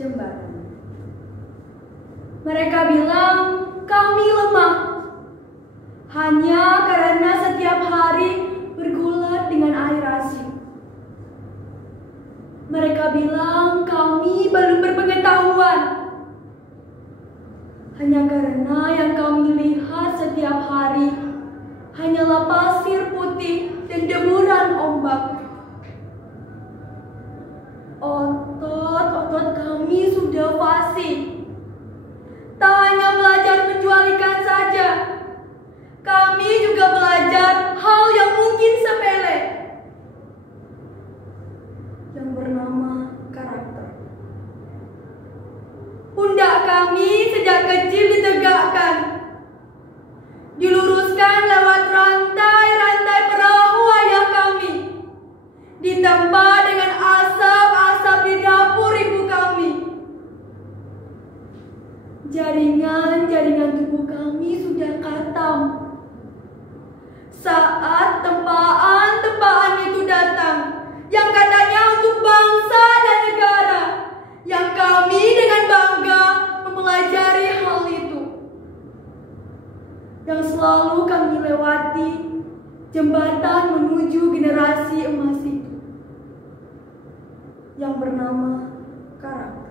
jembatan. Mereka bilang kami lemah, hanya karena setiap hari bergulat dengan air asin. Mereka bilang kami belum berpengetahuan, hanya karena yang kami lihat setiap hari hanyalah pasir putih dan deburan ombak. Otot kami sudah fasih. Tak hanya belajar menjual ikan saja, kami juga belajar hal yang mungkin sepele, yang bernama karakter. Pundak kami sejak kecil ditegakkan, diluruskan lewat rantai-rantai perahu ayah kami, ditempa dengan asap-asap di dapur ibu kami. Jaringan-jaringan tubuh kami sudah katam. Saat tempaan-tempaan itu datang, yang katanya untuk bangsa dan negara, yang kami dengan bangga mempelajari hal itu, yang selalu kami lewati jembatan menuju generasi emas itu, yang bernama karakter.